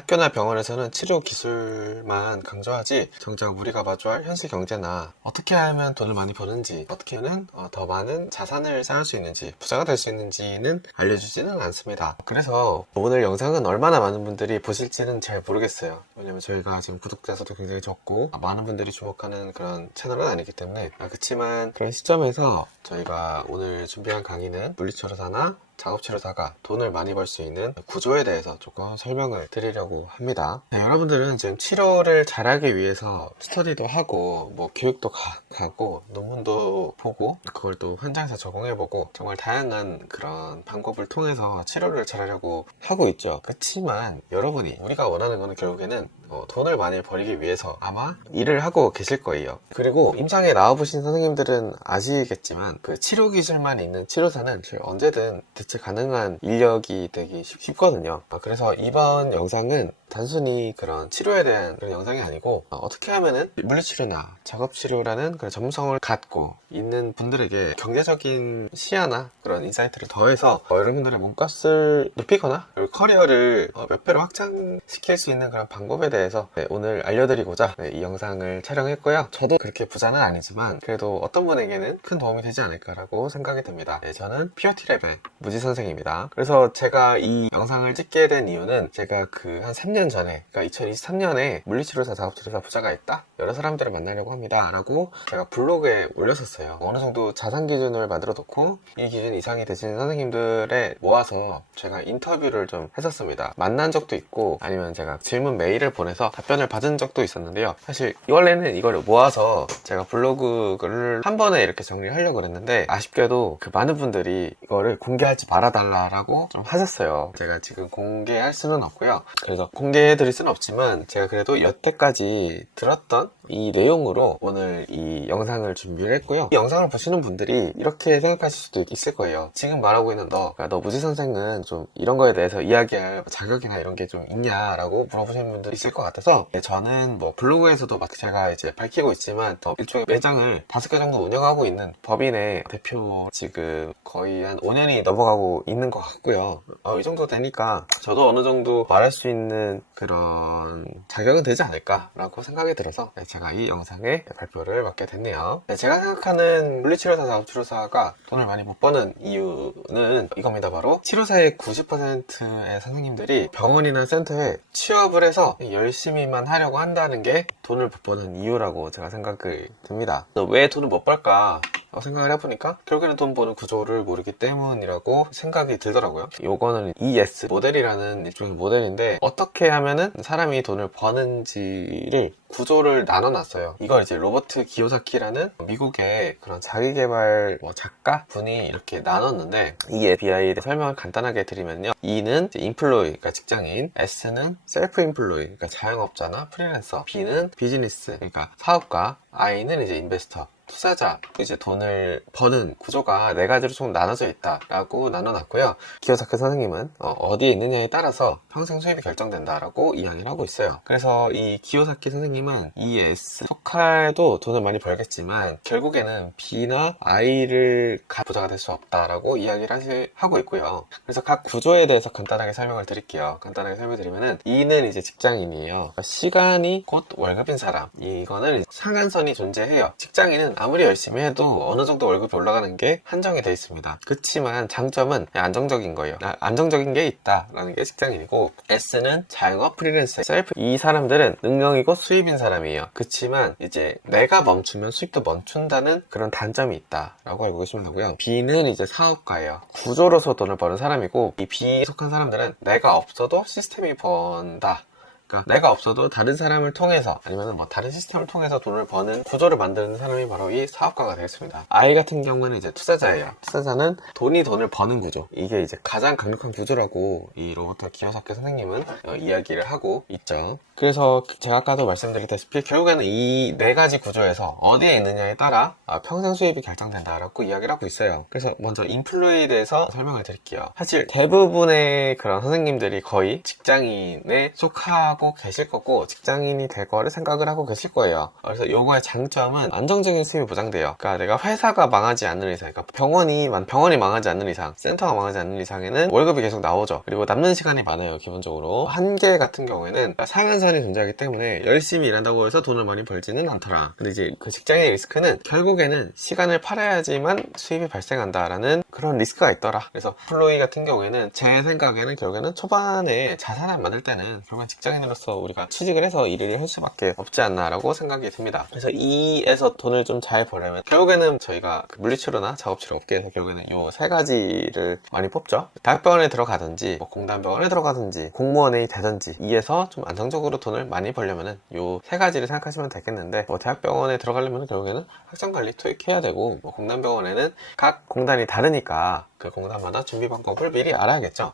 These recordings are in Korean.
학교나 병원에서는 치료 기술만 강조하지 정작 우리가 마주할 현실 경제나 어떻게 하면 돈을 많이 버는지, 어떻게 하면 더 많은 자산을 쌓을 수 있는지, 부자가 될 수 있는지는 알려주지는 않습니다. 그래서 오늘 영상은 얼마나 많은 분들이 보실지는 잘 모르겠어요. 왜냐면 저희가 지금 구독자 수도 굉장히 적고 많은 분들이 주목하는 그런 채널은 아니기 때문에, 그렇지만 그런 시점에서 저희가 오늘 준비한 강의는 물리치료사나 작업치료사가 돈을 많이 벌 수 있는 구조에 대해서 조금 설명을 드리려고 합니다. 여러분들은 지금 치료를 잘하기 위해서 스터디도 하고 교육도 가고 논문도 보고 그걸 또 현장에서 적용해보고 정말 다양한 그런 방법을 통해서 치료를 잘하려고 하고 있죠. 그렇지만 여러분이 우리가 원하는 거는 결국에는 돈을 많이 벌기 위해서 아마 일을 하고 계실 거예요. 그리고 임상에 나와보신 선생님들은 아시겠지만 그 치료 기술만 있는 치료사는 언제든 대체 가능한 인력이 되기 쉽거든요. 그래서 이번 영상은 단순히 그런 치료에 대한 그런 영상이 아니고 어떻게 하면은 물리치료나 작업치료라는 그런 전문성을 갖고 있는 분들에게 경제적인 시야나 그런 인사이트를 더해서 여러분들의 몸값을 높이거나 커리어를 몇 배로 확장시킬 수 있는 그런 방법에 대해서 오늘 알려드리고자 이 영상을 촬영했고요. 저도 그렇게 부자는 아니지만 그래도 어떤 분에게는 큰 도움이 되지 않을까라고 생각이 듭니다. 저는 POT랩의 무지선생입니다. 그래서 제가 이 영상을 찍게 된 이유는 제가 그 한 3년 전에, 그러니까 2023년에 물리치료사, 작업치료사 부자가 있다, 여러 사람들을 만나려고 합니다 라고 제가 블로그에 올렸었어요. 어느 정도 자산 기준을 만들어 놓고 이 기준 이상이 되시는 선생님들에 모아서 제가 인터뷰를 좀 했었습니다. 만난 적도 있고 아니면 제가 질문 메일을 보내서 답변을 받은 적도 있었는데요. 사실 원래는 이걸 모아서 제가 블로그를 한 번에 이렇게 정리를 하려고 그랬는데 아쉽게도 그 많은 분들이 이거를 공개하지 말아달라고 좀 하셨어요. 제가 지금 공개할 수는 없고요. 그래서 공개해드릴 수는 없지만 제가 그래도 여태까지 들었던 이 내용으로 오늘 이 영상을 준비를 했고요. 이 영상을 보시는 분들이 이렇게 생각하실 수도 있을 거예요. 지금 말하고 있는 너 무지선생은 좀 이런 거에 대해서 이야기할 자격이나 이런 게 좀 있냐라고 물어보시는 분들이 있을 것 같아서, 저는 블로그에서도 막 제가 이제 밝히고 있지만 일종의 매장을 5개 정도 운영하고 있는 법인의 대표 지금 거의 한 5년이 넘어가고 있는 것 같고요. 이 정도 되니까 저도 어느 정도 말할 수 있는 그런 자격은 되지 않을까라고 생각이 들어서 제가 이 영상에 발표를 맡게 됐네요. 제가 생각하는 물리치료사, 작업치료사가 돈을 많이 못 버는 이유는 이겁니다. 바로 치료사의 90%의 선생님들이 병원이나 센터에 취업을 해서 열심히만 하려고 한다는 게 돈을 못 버는 이유라고 제가 생각이 듭니다. 왜 돈을 못 벌까 생각을 해보니까 결국에는 돈 버는 구조를 모르기 때문이라고 생각이 들더라고요. 요거는 ES 모델이라는 일종의 모델인데 어떻게 하면은 사람이 돈을 버는지를 구조를 나눠놨어요. 이걸 이제 로버트 기요사키라는 미국의 그런 자기개발 작가 분이 이렇게 나눴는데, 이 API에 대해 설명을 간단하게 드리면요. E는 인플로이, 그러니까 직장인, S는 셀프 인플로이, 그러니까 자영업자나 프리랜서, B는 비즈니스, 그러니까 사업가, I는 이제 인베스터, 투자자, 이제 돈을 버는 구조가 4가지로 총 나눠져 있다라고 나눠놨고요. 기요사키 선생님은 어디에 있느냐에 따라서 평생 수입이 결정된다라고 이야기를 하고 있어요. 그래서 이 기요사키 선생님은 ES 속할도 돈을 많이 벌겠지만 결국에는 B나 I를 부자가 될 수 없다라고 이야기를 하고 있고요. 그래서 각 구조에 대해서 간단하게 설명을 드릴게요. 간단하게 설명드리면은 E는 이제 직장인이에요. 시간이 곧 월급인 사람, 이거는 상한선이 존재해요. 직장인은 아무리 열심히 해도 어느 정도 월급이 올라가는 게 한정이 되어 있습니다. 그렇지만 장점은 안정적인 거예요. 안정적인 게 있다라는 게 직장인이고, S는 자영업, 프리랜서, 셀프, 이 사람들은 능력이고 수입인 사람이에요. 그렇지만 이제 내가 멈추면 수입도 멈춘다는 그런 단점이 있다라고 알고 계시면 되고요. B는 이제 사업가예요. 구조로서 돈을 버는 사람이고, 이 B에 속한 사람들은 내가 없어도 시스템이 번다, 그러니까 내가 없어도 다른 사람을 통해서 아니면 다른 시스템을 통해서 돈을 버는 구조를 만드는 사람이 바로 이 사업가가 되겠습니다. I 같은 경우는 이제 투자자예요. 투자자는 돈이 돈을 버는 구조, 이게 이제 가장 강력한 구조라고 이 로버트 기요사키 선생님은 이야기를 하고 있죠. 그래서 제가 아까도 말씀드렸다시피 결국에는 이 4가지 구조에서 어디에 있느냐에 따라 평생 수입이 결정된다라고 이야기를 하고 있어요. 그래서 먼저 인플루에 대해서 설명을 드릴게요. 사실 대부분의 그런 선생님들이 거의 직장인에 속하고 하고 계실 거고 직장인이 될 거를 생각을 하고 계실 거예요. 그래서 요거의 장점은 안정적인 수입이 보장돼요. 그러니까 내가 회사가 망하지 않는 이상, 그러니까 병원이 망하지 않는 이상, 센터가 망하지 않는 이상에는 월급이 계속 나오죠. 그리고 남는 시간이 많아요. 기본적으로 한계 같은 경우에는 상한선이 존재하기 때문에 열심히 일한다고 해서 돈을 많이 벌지는 않더라. 근데 이제 그 직장의 리스크는 결국에는 시간을 팔아야지만 수입이 발생한다라는 그런 리스크가 있더라. 그래서 플로이 같은 경우에는 제 생각에는 결국에는 초반에 자산을 만들 때는 결국엔 직장인으로서 우리가 취직을 해서 일을 할 수밖에 없지 않나 라고 생각이 듭니다. 그래서 이에서 돈을 좀 잘 벌려면 결국에는 저희가 그 물리치료나 작업치료 업계에서 결국에는 요 세 가지를 많이 뽑죠. 대학병원에 들어가든지 뭐 공단병원에 들어가든지 공무원이 되든지 이에서 좀 안정적으로 돈을 많이 벌려면은 요 세 가지를 생각하시면 되겠는데, 뭐 대학병원에 들어가려면 결국에는 학점관리 토익해야 되고, 뭐 공단병원에는 각 공단이 다르니까 그 공단마다 준비 방법을 미리 알아야겠죠.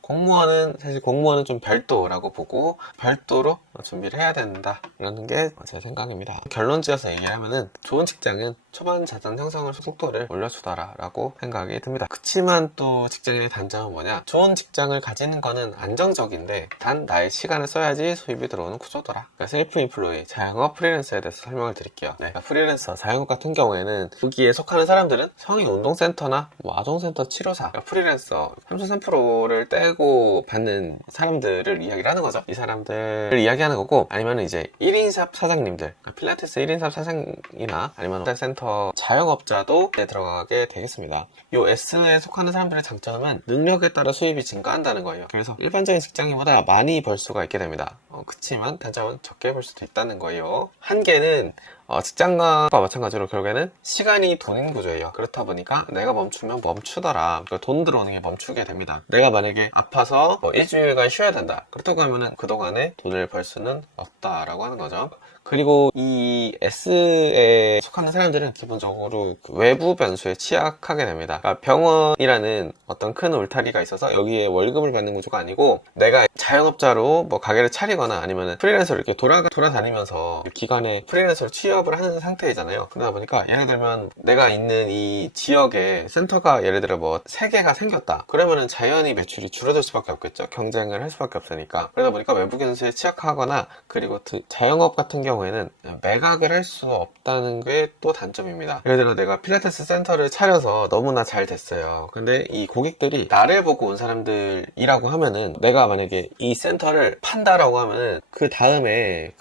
사실 공무원은 좀 별도라고 보고 별도로 준비를 해야 된다, 이런 게 제 생각입니다. 결론 지어서 얘기하면은 좋은 직장은 초반 자산 형성을 속도를 올려주더라 라고 생각이 듭니다. 그치만 또 직장인의 단점은 뭐냐, 좋은 직장을 가지는 거는 안정적인데 단 나의 시간을 써야지 수입이 들어오는 구조더라. 그러니까 셀프 인플로이, 자영업, 프리랜서에 대해서 설명을 드릴게요. 그러니까 프리랜서, 자영업 같은 경우에는 거기에 속하는 사람들은 성인운동센터나 뭐 아동센터 치료사, 그러니까 프리랜서 33%를 떼고 받는 사람들을 이야기를 하는 거죠. 이 사람들을 이야기하는 거고, 아니면 이제 1인샵 사장님들, 그러니까 필라테스 1인샵 사장이나 아니면 센터 자영업자도 들어가게 되겠습니다. 요 S에 속하는 사람들의 장점은 능력에 따라 수입이 증가한다는 거예요. 그래서 일반적인 직장인보다 많이 벌 수가 있게 됩니다. 그치만 단점은 적게 벌 수도 있다는 거예요. 한계는 직장과 마찬가지로 결국에는 시간이 돈인 구조예요. 그렇다 보니까 내가 멈추면 멈추더라. 그러니까 돈 들어오는 게 멈추게 됩니다. 내가 만약에 아파서 일주일간 쉬어야 된다, 그렇다고 하면은 그동안에 돈을 벌 수는 없다라고 하는 거죠. 그리고 이 S에 속하는 사람들은 기본적으로 그 외부 변수에 취약하게 됩니다. 그러니까 병원이라는 어떤 큰 울타리가 있어서 여기에 월급을 받는 구조가 아니고, 내가 자영업자로 뭐 가게를 차리거나 아니면 프리랜서로 이렇게 돌아다니면서 기관에 프리랜서로 취업을 하는 상태이잖아요. 그러다 보니까 예를 들면 내가 있는 이 지역에 센터가 예를 들어 뭐 3개가 생겼다, 그러면은 자연히 매출이 줄어들 수밖에 없겠죠. 경쟁을 할 수밖에 없으니까. 그러다 보니까 외부 변수에 취약하거나, 그리고 자영업 같은 경우에는 매각을 할 수 없다는 게 또 단점입니다. 예를 들어 내가 필라테스 센터를 차려서 너무나 잘 됐어요. 근데 이 고객들이 나를 보고 온 사람들이라고 하면은, 내가 만약에 이 센터를 판다라고 하면은 그 다음에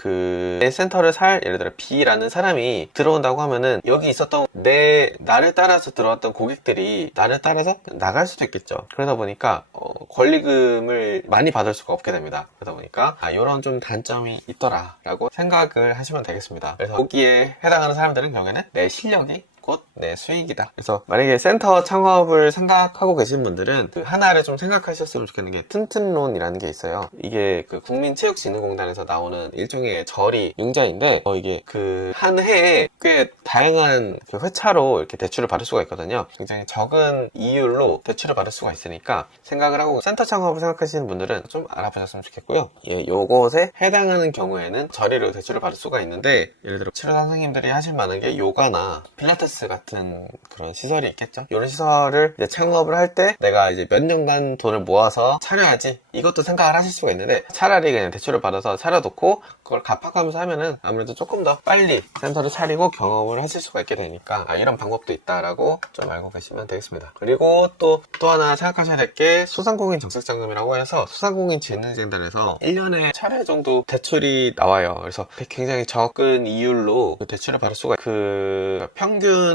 내 센터를 살 예를 들어 B라는 사람이 들어온다고 하면은 여기 있었던 나를 따라서 들어왔던 고객들이 나를 따라서 나갈 수도 있겠죠. 그러다 보니까 권리금을 많이 받을 수가 없게 됩니다. 그러다 보니까 이런 좀 단점이 있더라 라고 생각을 하시면 되겠습니다. 그래서 거기에 해당하는 사람들은 결국에는 내 실력이 곧 내 수익이다. 그래서 만약에 센터 창업을 생각하고 계신 분들은 그 하나를 좀 생각하셨으면 좋겠는 게 튼튼론이라는 게 있어요. 이게 그 국민체육진흥공단에서 나오는 일종의 저리 융자인데, 이게 그 한 해에 꽤 다양한 그 회차로 이렇게 대출을 받을 수가 있거든요. 굉장히 적은 이율로 대출을 받을 수가 있으니까 생각을 하고 센터 창업을 생각하시는 분들은 좀 알아보셨으면 좋겠고요. 요것에 해당하는 경우에는 저리로 대출을 받을 수가 있는데, 예를 들어 치료 선생님들이 하실 만한 게 요가나 필라테스 같은 그런 시설이 있겠죠. 이런 시설을 이제 창업을 할 때 내가 이제 몇 년간 돈을 모아서 차려야지, 이것도 생각을 하실 수가 있는데, 차라리 그냥 대출을 받아서 차려놓고 그걸 갚아가면서 하면은 아무래도 조금 더 빨리 센터를 차리고 경험을 하실 수가 있게 되니까 이런 방법도 있다라고 좀 알고 계시면 되겠습니다. 그리고 또 하나 생각하셔야 될 게 소상공인 정책자금이라고 해서 소상공인 진흥재단에서 1년에 차례 정도 대출이 나와요. 그래서 굉장히 적은 이율로 그 대출을 받을 수가 그 평균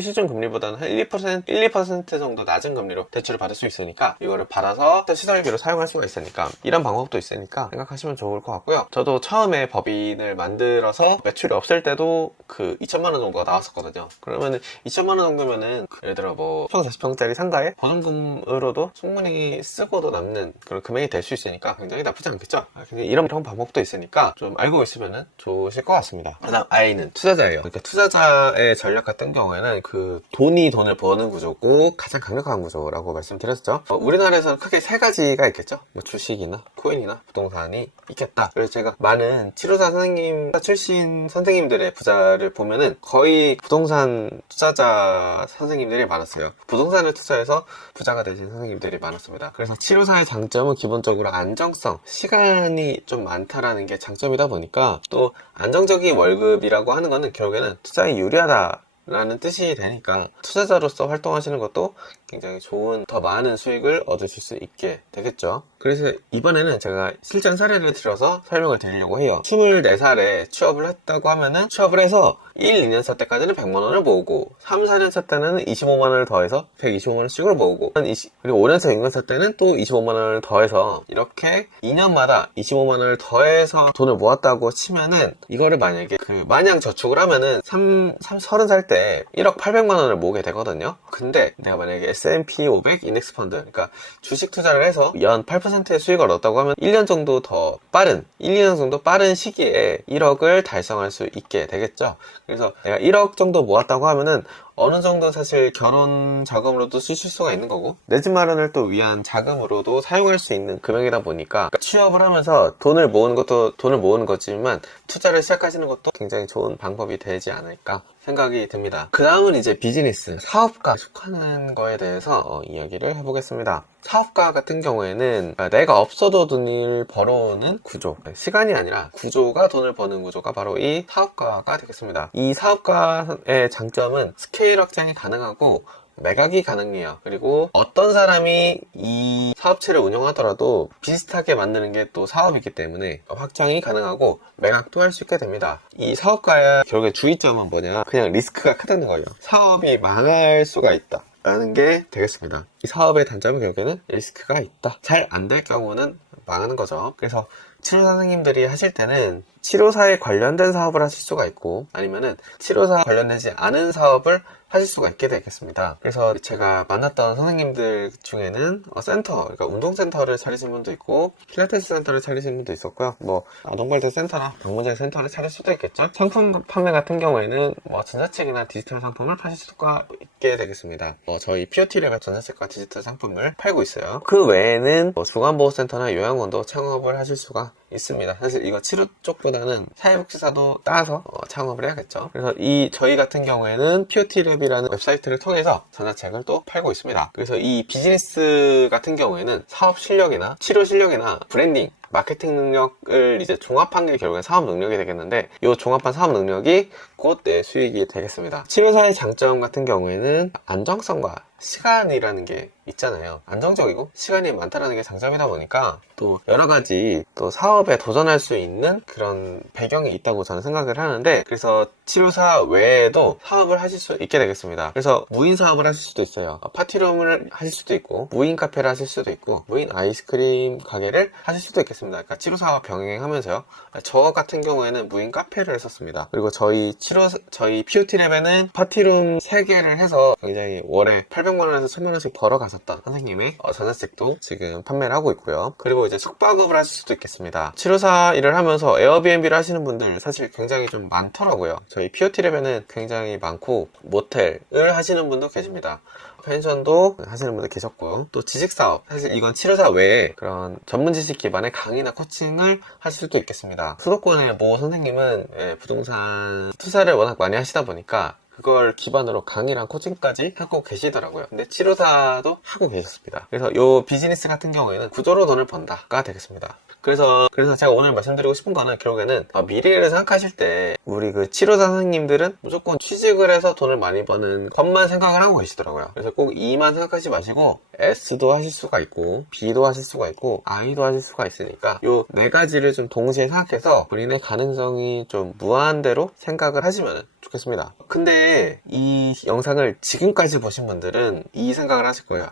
시중 금리보다는 한 1-2% 정도 낮은 금리로 대출을 받을 수 있으니까 이거를 받아서 시설비로 사용할 수가 있으니까 이런 방법도 있으니까 생각하시면 좋을 것 같고요. 저도 처음에 법인을 만들어서 매출이 없을 때도 그 2천만 원 정도가 나왔었거든요. 그러면은 2천만 원 정도면은 예를 들어 뭐 40평짜리 상가에 보증금으로도 충분히 쓰고도 남는 그런 금액이 될 수 있으니까 굉장히 나쁘지 않겠죠. 이런 방법도 있으니까 좀 알고 있으면 좋으실 것 같습니다. 그다음 I는 투자자예요. 그러니까 투자자의 전략 같은 같은 경우에는 그 돈이 돈을 버는 구조고 가장 강력한 구조라고 말씀드렸죠. 우리나라에서는 크게 세 가지가 있겠죠. 뭐 주식이나 코인이나 부동산이 있겠다. 그래서 제가 많은 치료사 선생님 출신 선생님들의 부자를 보면은 거의 부동산 투자자 선생님들이 많았어요. 부동산을 투자해서 부자가 되신 선생님들이 많았습니다. 그래서 치료사의 장점은 기본적으로 안정성, 시간이 좀 많다라는 게 장점이다 보니까, 또 안정적인 월급이라고 하는 거는 결국에는 투자에 유리하다 라는 뜻이 되니까 투자자로서 활동하시는 것도 굉장히 좋은, 더 많은 수익을 얻으실 수 있게 되겠죠. 그래서 이번에는 제가 실전 사례를 들어서 설명을 드리려고 해요. 24살에 취업을 했다고 하면은 취업을 해서 1, 2년 차 때까지는 100만 원을 모으고 3, 4년 차 때는 25만 원을 더해서 125만 원씩을 모으고 그리고 5년 차, 6년 차 때는 또 25만 원을 더해서 이렇게 2년마다 25만 원을 더해서 돈을 모았다고 치면은, 이거를 만약에 마냥 저축을 하면은 30살 때 1억 800만 원을 모으게 되거든요. 근데 내가 만약에 S&P 500 인덱스 펀드, 그러니까 주식 투자를 해서 연 8%의 수익을 얻었다고 하면 1년 정도 더 빠른, 1, 2년 정도 빠른 시기에 1억을 달성할 수 있게 되겠죠. 그래서 내가 1억 정도 모았다고 하면은 어느 정도 사실 결혼 자금으로도 쓰실 수가 있는 거고, 내 집 마련을 또 위한 자금으로도 사용할 수 있는 금액이다 보니까, 취업을 하면서 돈을 모으는 것도 돈을 모으는 거지만 투자를 시작하시는 것도 굉장히 좋은 방법이 되지 않을까 생각이 듭니다. 그 다음은 이제 비즈니스, 사업가 속하는 거에 대해서 이야기를 해보겠습니다. 사업가 같은 경우에는 내가 없어도 돈을 벌어오는 구조, 시간이 아니라 구조가 돈을 버는 구조가 바로 이 사업가가 되겠습니다. 이 사업가의 장점은 스케일 확장이 가능하고 매각이 가능해요. 그리고 어떤 사람이 이 사업체를 운영하더라도 비슷하게 만드는 게 또 사업이기 때문에 확장이 가능하고 매각도 할 수 있게 됩니다. 이 사업가의 결국에 주의점은 뭐냐, 그냥 리스크가 크다는 거예요. 사업이 망할 수가 있다 라는 게 되겠습니다. 이 사업의 단점은 결국에는 리스크가 있다. 잘 안 될 경우는 망하는 거죠. 그래서 치료사 선생님들이 하실 때는 치료사에 관련된 사업을 하실 수가 있고, 아니면은 치료사 관련되지 않은 사업을 하실 수가 있게 되겠습니다. 그래서 제가 만났던 선생님들 중에는 센터, 그러니까 운동센터를 차리신 분도 있고, 필라테스 센터를 차리신 분도 있었고요. 뭐 아동발달 센터나 방문제 센터를 차릴 수도 있겠죠. 상품 판매 같은 경우에는 뭐 전자책이나 디지털 상품을 파실 수가 있게 되겠습니다. 저희 POT랩의 전자책과 디지털 상품을 팔고 있어요. 그 외에는 중환보호센터나 요양원도 창업을 하실 수가 있습니다. 사실 이거 치료 쪽보다는 사회복지사도 따서 창업을 해야겠죠. 그래서 저희 같은 경우에는 POT랩이라는 웹사이트를 통해서 전자책을 또 팔고 있습니다. 그래서 이 비즈니스 같은 경우에는 사업 실력이나 치료 실력이나 브랜딩, 마케팅 능력을 이제 종합한 게 결국엔 사업 능력이 되겠는데, 이 종합한 사업 능력이 곧 내 수익이 되겠습니다. 치료사의 장점 같은 경우에는 안정성과 시간이라는 게 있잖아요. 안정적이고 시간이 많다는 게 장점이다 보니까 또 여러 가지 또 사업에 도전할 수 있는 그런 배경이 있다고 저는 생각을 하는데, 그래서 치료사 외에도 사업을 하실 수 있게 되겠습니다. 그래서 무인 사업을 하실 수도 있어요. 파티룸을 하실 수도 있고, 무인 카페를 하실 수도 있고, 무인 아이스크림 가게를 하실 수도 있겠습니다. 그러니까 치료사와 병행하면서요. 저 같은 경우에는 무인 카페를 했었습니다. 그리고 저희 POT랩에는 파티룸 3개를 해서 굉장히 월에 800만 원에서 1000만 원씩 벌어갔었던 선생님의 전자책도 지금 판매를 하고 있고요. 그리고 이제 숙박업을 하실 수도 있겠습니다. 치료사 일을 하면서 에어비앤비를 하시는 분들 사실 굉장히 좀 많더라고요. 저희 POT랩에는 굉장히 많고, 모텔을 하시는 분도 계십니다. 펜션도 하시는 분들 계셨고요. 또 지식사업, 사실 이건 치료사 외에 그런 전문 지식 기반의 강의나 코칭을 하실 수도 있겠습니다. 수도권의 모 선생님은 부동산 투자를 워낙 많이 하시다 보니까 그걸 기반으로 강의랑 코칭까지 하고 계시더라고요. 근데 치료사도 하고 계셨습니다. 그래서 이 비즈니스 같은 경우에는 구조로 돈을 번다가 되겠습니다. 그래서 제가 오늘 말씀드리고 싶은 거는, 결국에는 미래를 생각하실 때 우리 치료사 선생님들은 무조건 취직을 해서 돈을 많이 버는 것만 생각을 하고 계시더라고요. 그래서 꼭 E만 생각하지 마시고 S도 하실 수가 있고, B도 하실 수가 있고, I도 하실 수가 있으니까 요 4가지를 좀 동시에 생각해서 본인의 가능성이 좀 무한대로 생각을 하시면 좋겠습니다. 근데 이 영상을 지금까지 보신 분들은 이 생각을 하실 거예요.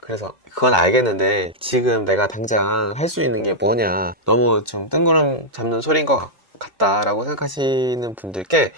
그래서 그건 알겠는데 지금 내가 당장 할 수 있는 게 뭐냐, 너무 좀 뜬구름 잡는 소리인 것 같다라고 생각하시는 분들께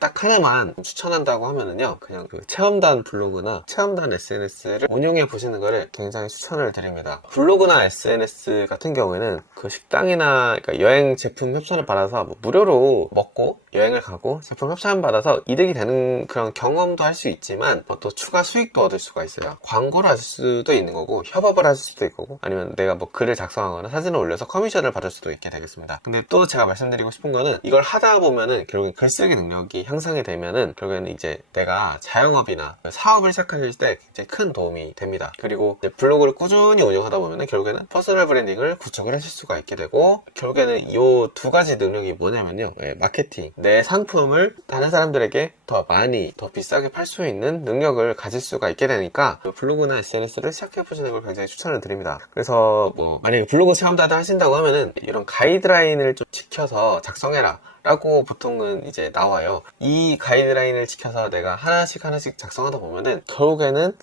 딱 하나만 추천한다고 하면은요, 그냥 그 체험단 블로그나 체험단 SNS를 운영해 보시는 거를 굉장히 추천을 드립니다. 블로그나 SNS 같은 경우에는 그 식당이나 그러니까 여행 제품 협찬을 받아서 뭐 무료로 먹고 여행을 가고 제품 협찬 받아서 이득이 되는 그런 경험도 할 수 있지만 또 추가 수익도 얻을 수가 있어요. 광고를 하실 수도 있는 거고 협업을 하실 수도 있고 아니면 내가 뭐 글을 작성하거나 사진을 올려서 커미션을 받을 수도 있게 되겠습니다. 근데 또 제가 말씀드리고 싶은 거는 이걸 하다 보면은 결국엔 글쓰기 능력이 향상이 되면은 결국에는 이제 내가 자영업이나 사업을 시작하실 때 굉장히 큰 도움이 됩니다. 그리고 이제 블로그를 꾸준히 운영하다 보면은 결국에는 퍼스널 브랜딩을 구축을 하실 수가 있게 되고 결국에는 이 두 가지 능력이 뭐냐면요, 마케팅, 내 상품을 다른 사람들에게 더 많이 더 비싸게 팔 수 있는 능력을 가질 수가 있게 되니까 블로그나 SNS를 시작해 보시는 걸 굉장히 추천을 드립니다. 그래서 뭐 만약에 블로그 체험단을 하신다고 하면은 이런 가이드라인을 좀 지켜서 작성해라 라고 보통은 이제 나와요. 이 가이드라인을 지켜서 내가 하나씩 작성하다 보면은 결국에는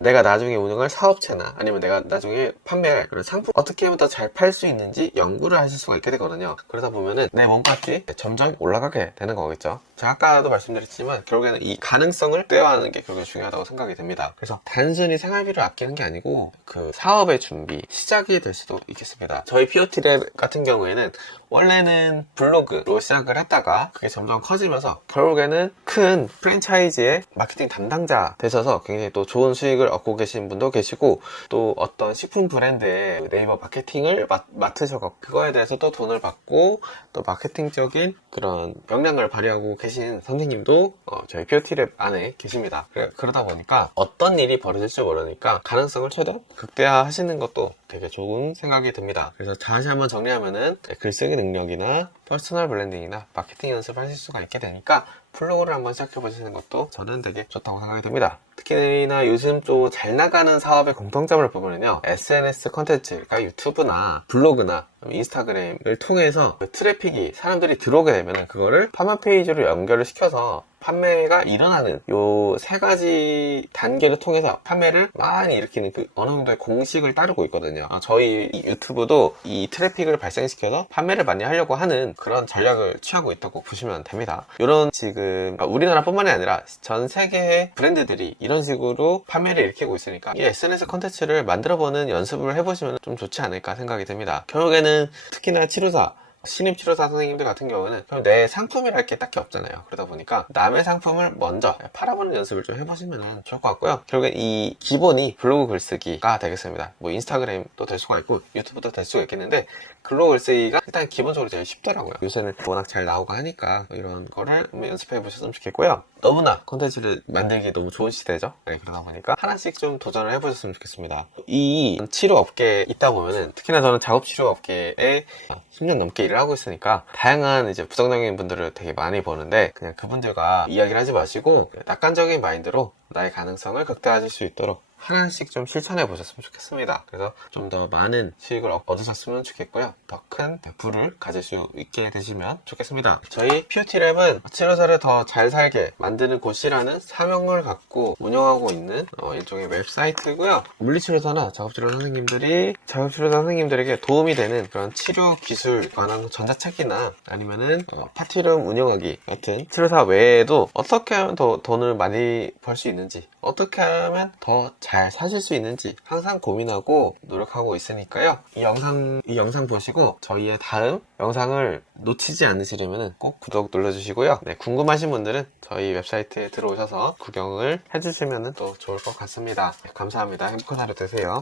내가 나중에 운영할 사업체나 아니면 내가 나중에 판매할 그런 상품 어떻게 하면 더 잘 팔 수 있는지 연구를 하실 수가 있게 되거든요. 그러다 보면은 내 몸값이 점점 올라가게 되는 거겠죠. 제가 아까도 말씀드렸지만 결국에는 이 가능성을 극대화하는 게 결국에 중요하다고 생각이 됩니다. 그래서 단순히 생활비를 아끼는 게 아니고 그 사업의 준비, 시작이 될 수도 있겠습니다. 저희 POT랩 같은 경우에는 원래는 블로그로 시작을 했다가 그게 점점 커지면서 결국에는 큰 프랜차이즈의 마케팅 담당자 되셔서 굉장히 또 좋은 수익을 얻고 계신 분도 계시고 또 어떤 식품 브랜드의 네이버 마케팅을 맡으셔서 그거에 대해서 또 돈을 받고 또 마케팅적인 그런 역량을 발휘하고 계신 선생님도 저희 POT랩 안에 계십니다. 그러다 보니까 어떤 일이 벌어질지 모르니까 가능성을 최대한 극대화하시는 것도 되게 좋은 생각이 듭니다. 그래서 다시 한번 정리하면은 글쓰기 능력이나 퍼스널 브랜딩이나 마케팅 연습을 하실 수가 있게 되니까 블로그를 한번 시작해 보시는 것도 저는 되게 좋다고 생각이 듭니다. 특히나 요즘 또 잘 나가는 사업의 공통점을 보면요, SNS 컨텐츠, 그러니까 유튜브나 블로그나 인스타그램을 통해서 그 트래픽이 사람들이 들어오게 되면 그거를 판매 페이지로 연결을 시켜서 판매가 일어나는 요 세 가지 단계를 통해서 판매를 많이 일으키는 그 어느 정도의 공식을 따르고 있거든요. 저희 유튜브도 이 트래픽을 발생시켜서 판매를 많이 하려고 하는 그런 전략을 취하고 있다고 보시면 됩니다. 이런 지금 우리나라 뿐만이 아니라 전 세계의 브랜드들이 이런 식으로 판매를 일으키고 있으니까 이 SNS 컨텐츠를 만들어보는 연습을 해보시면 좀 좋지 않을까 생각이 듭니다. 결국에는 특히나 치료사, 신입치료사 선생님들 같은 경우는 내 상품이랄 게 딱히 없잖아요. 그러다 보니까 남의 상품을 먼저 팔아보는 연습을 좀 해보시면 좋을 것 같고요. 결국엔 이 기본이 블로그 글쓰기가 되겠습니다. 뭐 인스타그램도 될 수가 있고 유튜브도 될 수가 있겠는데 블로그 글쓰기가 일단 기본적으로 제일 쉽더라고요. 요새는 워낙 잘 나오고 하니까 이런 거를 연습해 보셨으면 좋겠고요. 너무나 콘텐츠를 만들기 너무 좋은 시대죠. 그러다 보니까 하나씩 좀 도전을 해보셨으면 좋겠습니다. 이 치료 업계에 있다 보면은 특히나 저는 작업치료 업계에 10년 넘게 일을 하고 있으니까 다양한 이제 부정적인 분들을 되게 많이 보는데 그냥 그분들과 이야기를 하지 마시고 낙관적인 마인드로 나의 가능성을 극대화할 수 있도록 하나씩 좀 실천해 보셨으면 좋겠습니다. 그래서 좀 더 많은 수익을 얻으셨으면 좋겠고요. 더 큰 부를 가질 수 있게 되시면 좋겠습니다. 저희 POT랩은 치료사를 더 잘 살게 만드는 곳이라는 사명을 갖고 운영하고 있는 일종의 웹사이트고요. 물리치료사나 작업치료 선생님들에게 도움이 되는 그런 치료 기술 관한 전자책이나 아니면은 파티룸 운영하기 같은 치료사 외에도 어떻게 하면 더 돈을 많이 벌 수 있는지, 어떻게 하면 더 잘 사실 수 있는지 항상 고민하고 노력하고 있으니까요. 이 영상 보시고 저희의 다음 영상을 놓치지 않으시려면 꼭 구독 눌러주시고요. 궁금하신 분들은 저희 웹사이트에 들어오셔서 구경을 해주시면 또 좋을 것 같습니다. 감사합니다. 행복한 하루 되세요.